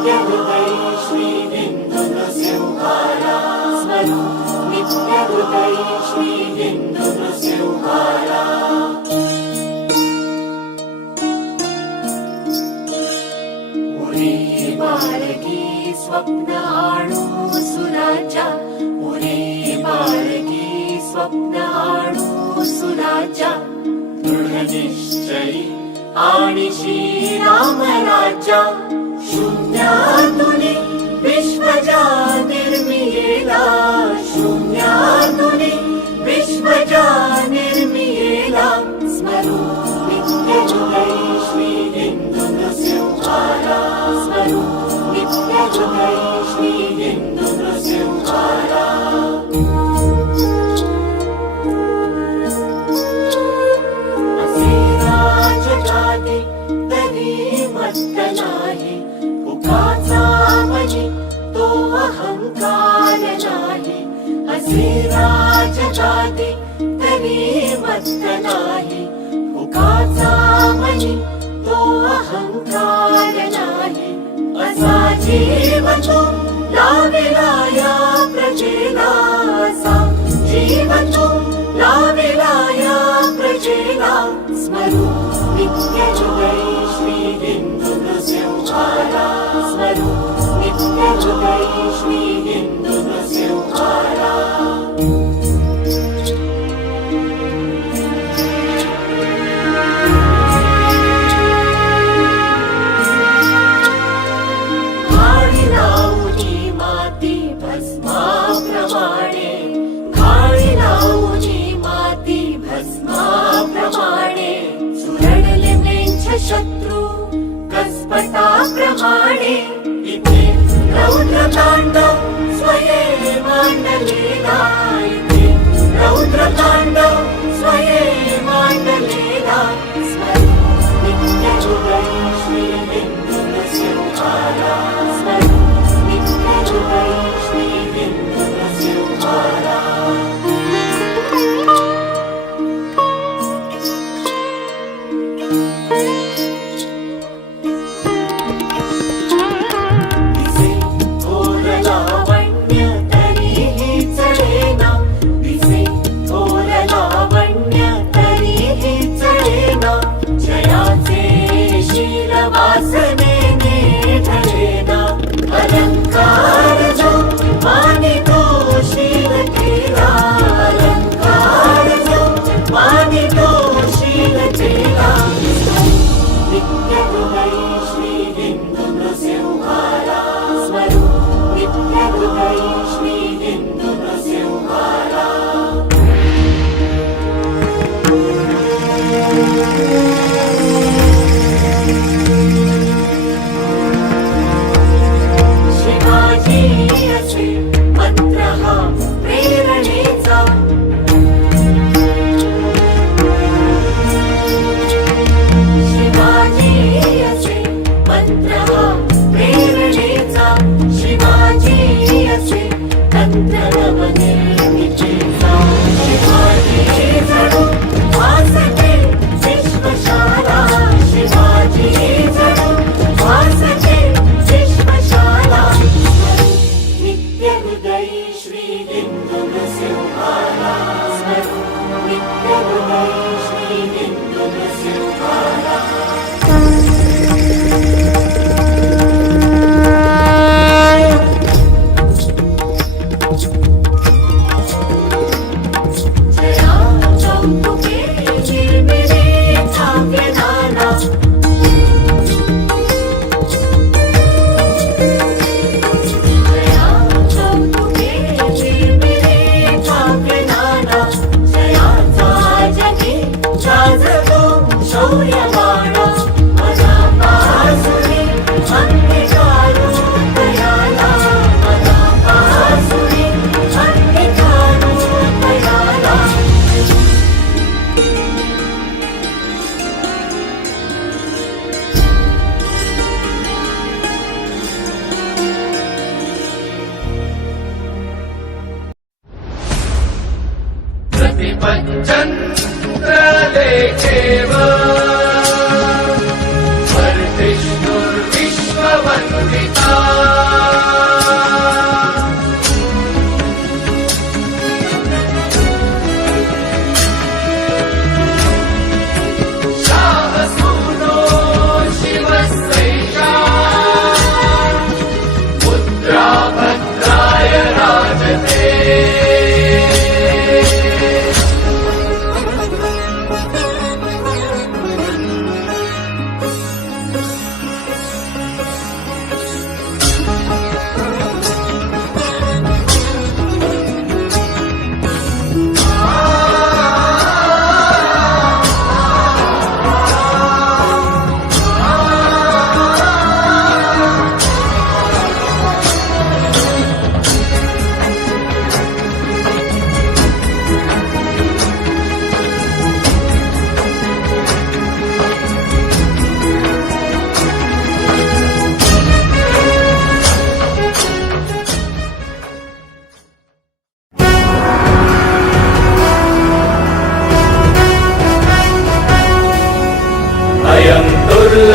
नित्यहृदयी श्रीबिन्दुनसिंहाय स्मर नित्यहृदयी श्रीबिन्दुनसिंहाय बालकी स्वप्न आणू सुराच्या पुरे बालकी स्वप्न आणू सुराच्या दृढ निश्चयी आणि श्रीरामराजा শূন্যাতুনি বিশ্বজাতির মিলা শূন্যাতুনি বিশ্বজাতির तो अहंकार नाही. असे राजगादी तरी मत्त नाही. उगाचा मनी तो अहंकार नाही. असा जीव तो लाविला या प्रजेला. शत्रू कसपटाप्रमाणे इथे रौद्र तांडव स्वये मांडलेला इथे रौद्र तांडव स्वये मांडलेला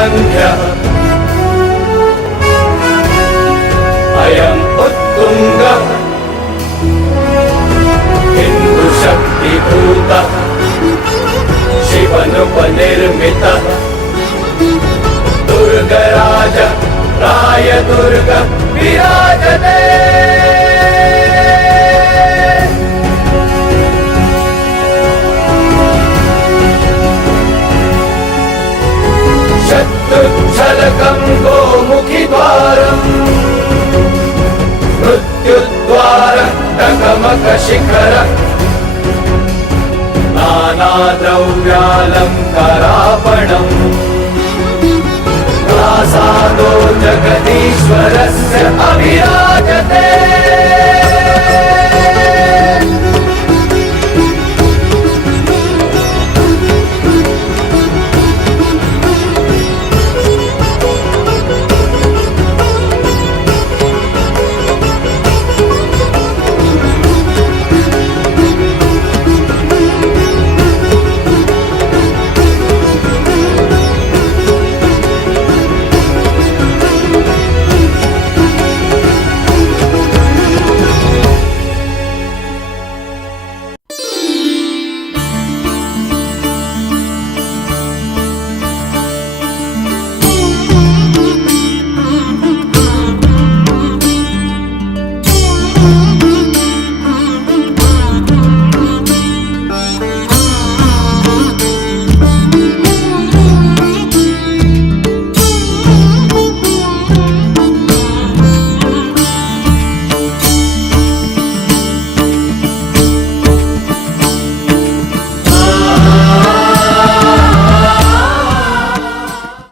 సంఘ అయం ఉత్తుంగ హిందూ శక్తిభూత శివనుపనిర్మిత దుర్గరాజ రాయ దుర్గ విరాజ शत्रुच्छलकम् गोमुखिद्वारम् मृत्युद्वार टकमकशिखर नानाद्रव्यालङ्करापणम् प्रासादो जगदीश्वरस्य अभिराजते